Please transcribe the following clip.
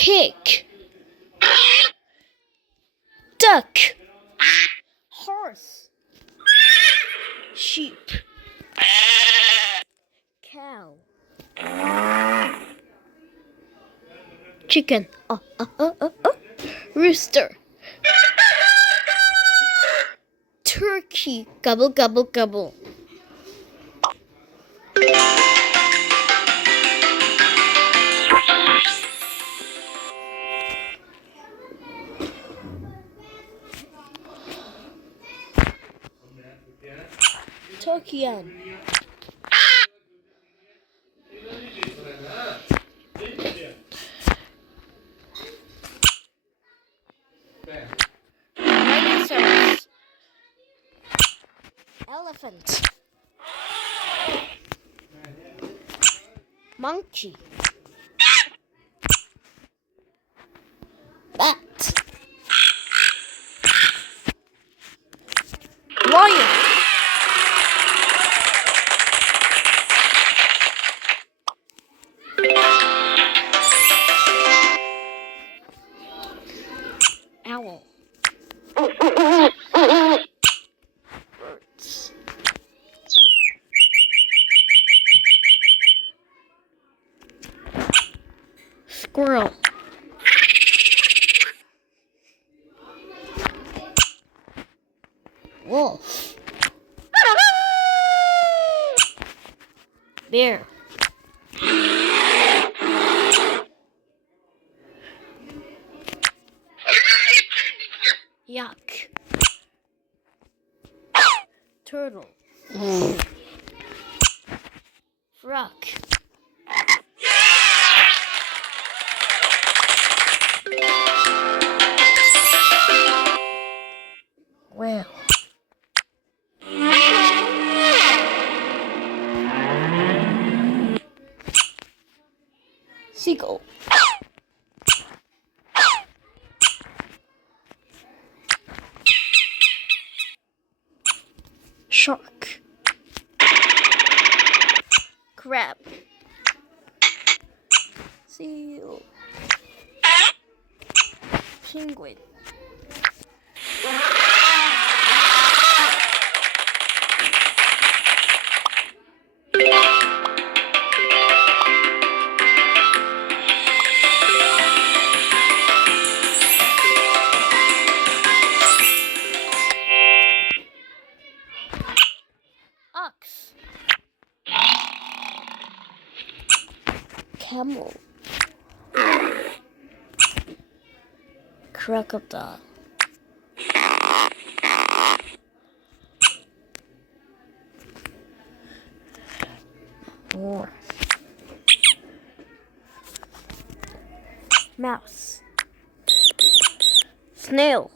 Pig, duck, horse, sheep, cow, chicken, rooster, turkey, gobble, gobble, gobble. Tokian, rhinoceros, elephant, monkey, bat, lion, owl, birds, squirrel, wolf, bear, yak, turtle, frog, whale, seagull, shark, crab, seal, penguin, ox, camel, crocodile, horse, mouse, snail,